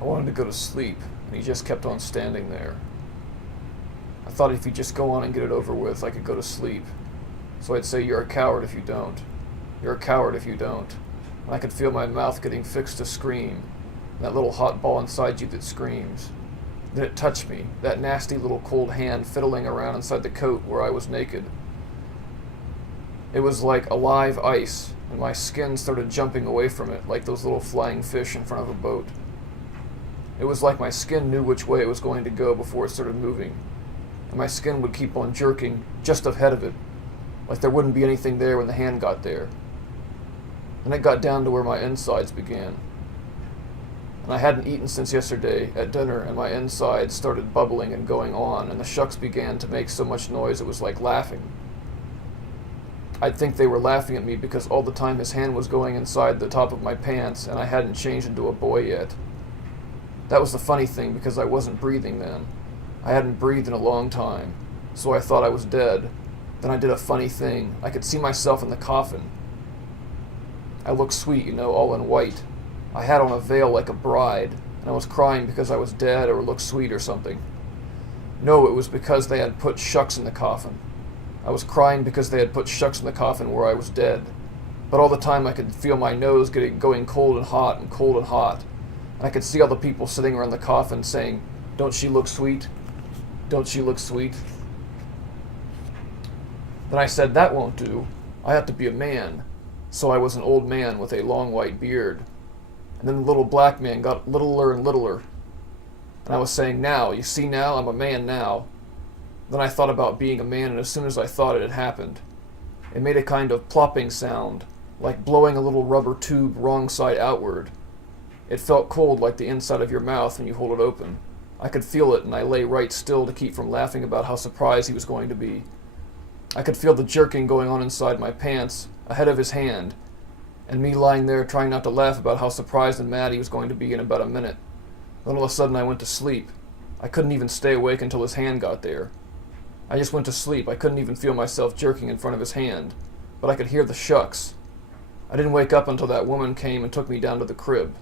I wanted to go to sleep, and he just kept on standing there. I thought if he'd just go on and get it over with, I could go to sleep. So I'd say, "You're a coward if you don't. You're a coward if you don't." And I could feel my mouth getting fixed to scream, that little hot ball inside you that screams. Then it touched me, that nasty little cold hand fiddling around inside the coat where I was naked. It was like alive ice, and my skin started jumping away from it like those little flying fish in front of a boat. It was like my skin knew which way it was going to go before it started moving, and my skin would keep on jerking just ahead of it, like there wouldn't be anything there when the hand got there. And it got down to where my insides began. And I hadn't eaten since yesterday at dinner, and my insides started bubbling and going on, and the shucks began to make so much noise it was like laughing. I'd think they were laughing at me because all the time his hand was going inside the top of my pants, and I hadn't changed into a boy yet. That was the funny thing, because I wasn't breathing then. I hadn't breathed in a long time, so I thought I was dead. Then I did a funny thing. I could see myself in the coffin. I looked sweet, you know, all in white. I had on a veil like a bride, and I was crying because I was dead or looked sweet or something. No, it was because they had put shucks in the coffin. I was crying because they had put shucks in the coffin where I was dead. But all the time I could feel my nose going cold and hot and cold and hot. And I could see all the people sitting around the coffin saying, "Don't she look sweet? Don't she look sweet?" Then I said, "That won't do. I have to be a man." So I was an old man with a long white beard. And then the little black man got littler and littler. And I was saying, "Now, you see now, I'm a man now." Then I thought about being a man, and as soon as I thought it had happened. It made a kind of plopping sound, like blowing a little rubber tube wrong side outward. It felt cold like the inside of your mouth when you hold it open. I could feel it, and I lay right still to keep from laughing about how surprised he was going to be. I could feel the jerking going on inside my pants, ahead of his hand, and me lying there trying not to laugh about how surprised and mad he was going to be in about a minute. Then all of a sudden I went to sleep. I couldn't even stay awake until his hand got there. I just went to sleep. I couldn't even feel myself jerking in front of his hand, but I could hear the shucks. I didn't wake up until that woman came and took me down to the crib.